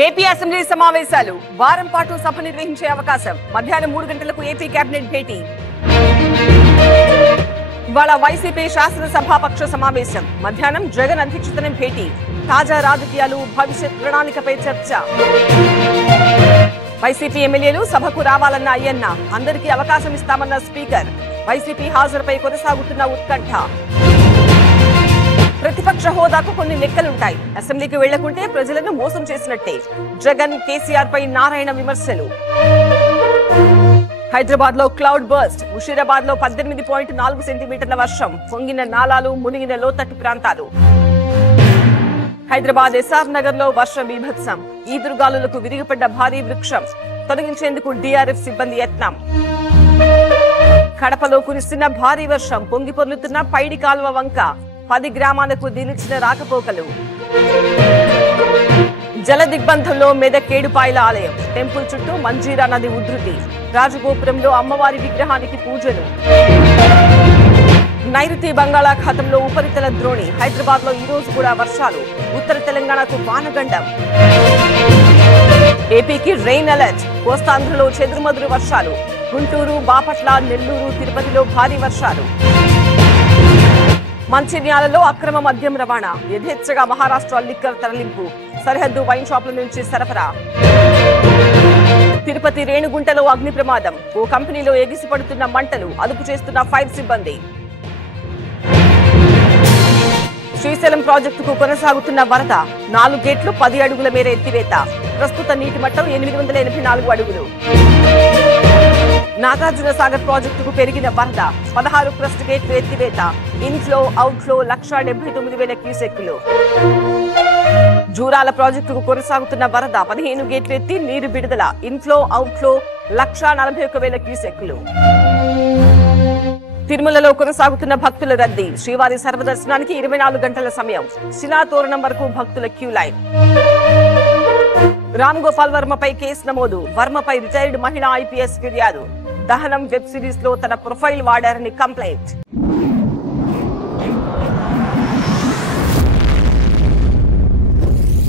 AP assembly సమావేశాలు వారం పాటు సభ నిర్వహించే అవకాశం. మధ్యాహ్నం 3 గంటలకు ఏపీ కేబినెట్ భేటీ. ఇవాళ వైసీపీ శాసనసభాపక్ష సమావేశం. మధ్యాహ్నం జగన్ అధ్యక్షతన భేటీ. తాజా రాజకీయాలు, భవిష్యత్ ప్రణాళికపై చర్చ. వైసీపీ ఎమ్మెల్యేలు సభకు రావాలన్న అయ్యన్న, అందరికీ అవకాశం ఇస్తామన్న స్పీకర్. వైసీపీ హాజరుపై కొనసాగుతున్న ఉత్కంఠ. ప్రతిపక్ష హోదాకు కొన్ని లెక్కలుంటాయి. అసెంబ్లీకి వెళ్లకుంటే ప్రజలను మోసం చేసినట్టే. జగన్, కేసీఆర్ పై నారాయణ విమర్శలు. హైదరాబాద్ లో క్లౌడ్ బర్స్ట్. ముషీరాబాద్ లో 18.4 సెంటీమీటర్ల వర్షం. పొంగిన నాలాలు, మునిగిన లోతట్టు ప్రాంతాలు. హైదరాబాద్ ఎస్ఆర్ నగర్ లో వర్షం బీభత్సం. ఈదురుగాలులకు విరిగిపడ్డ భారీ వృక్షం. తొలగించేందుకు డీఆర్ఎఫ్ సిబ్బంది యత్నం. కడపలో కురిస్తున్న భారీ వర్షం. పొంగి పొర్లుతున్న పైడి కాలువ వంక. 10 గ్రామాలకు నిలిచిన రాకపోకలు. జల దిగ్బంధంలో మెదక్ ఏడుపాయల ఆలయం. టెంపుల్ చుట్టూ మంజీరా నది ఉధృతి. రాజగోపురంలో అమ్మవారి విగ్రహానికి పూజలు. నైరుతి బంగాళాఖాతంలో ఉపరితల ద్రోణి. హైదరాబాద్ లో ఈ రోజు కూడా వర్షాలు. ఉత్తర తెలంగాణకు వానగండం. ఏపీకి రెయిన్ అలర్ట్. కోస్తాంధ్రలో చెదురుమదురు వర్షాలు. గుంటూరు, బాపట్ల, నెల్లూరు, తిరుపతిలో భారీ వర్షాలు. మంచిర్యాలలో అక్రమ మద్యం రవాణా. యథేచ్ఛగా మహారాష్ట్ర లిక్కర్ తరలింపు. సరిహద్దు వైన్ షాపుల నుంచి సరఫరా. తిరుపతి రేణుగుంటలో అగ్ని ప్రమాదం. ఓ కంపెనీలో ఎగిసిపడుతున్న మంటలు. అదుపు చేస్తున్న ఫైర్ సిబ్బంది. శ్రీశైలం ప్రాజెక్టుకు కొనసాగుతున్న వరద. 4 గేట్లు 10 అడుగుల మేర ఎత్తివేత. ప్రస్తుత నీటి మట్టం 884 అడుగులు. నాగార్జున సాగర్ ప్రాజెక్టుకు పెరిగిన వరద. 16 క్రస్ట్ గేట్లు ఎత్తివేత. ఇన్ఫ్లో, అవుట్ఫ్లో 1,79,000 క్యూసెక్కులు. జూరాల ప్రాజెక్టుకు కొనసాగుతున్న వరద. 15 గేట్లు ఎత్తి నీరు విడుదల. ఇన్ఫ్లో, అవుట్ఫ్లో 1,41,000 క్యూసెక్కులు. తిరుమలలో కొనసాగుతున్న భక్తుల రద్దీ. శ్రీవారి సర్వదర్శనానికి 24 గంటల సమయం. శిలాతోరణం వరకు భక్తుల క్యూ లైన్. రామ్ గోపాల్ వర్మపై కేసు నమోదు. వర్మపై రిటైర్డ్ మహిళా ఐపీఎస్ ఫిర్యాదు. దహనం వెబ్ సిరీస్ లో తన ప్రొఫైల్ వాడారని కంప్లైంట్.